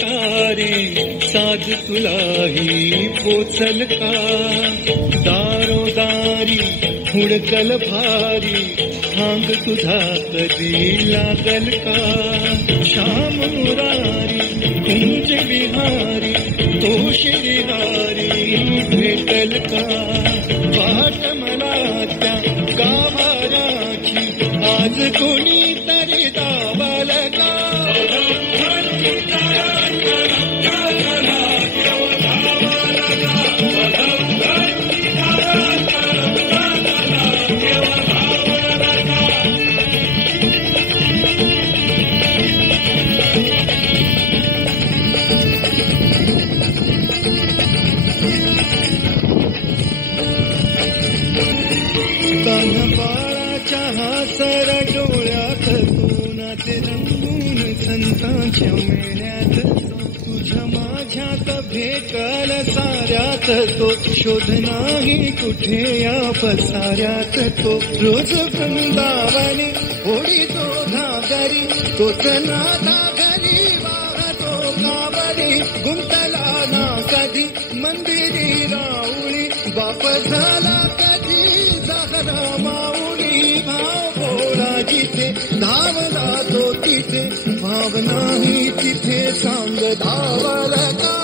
तारे साज तुलाही पोचल का दारोदारी हुडकल भारी थांग तुझा कधी लागल का श्याम मुरारी कुंज विहारी तो श्रीहारी भेटल का वाट मला त्या गाभाराची आज कोणी तरी दावाल का बाळाच्या हासर डोळ्यात तोनाचे रंगून संतांच्या मेळ्यात तुझ्या माझ्यात भेटल साऱ्यात तो शोध नाही कुठे या पसाऱ्यात तो रोज वृंदावनी होडी तो धागरी तोच नादा घरी वाहतो कावडी गुंतला ना कधी मंदिरी राऊळी बाप झाला कधी माऊली भाव भोळा जिथे धावला तो तिथे भाव नाही तिथे सांग धावल का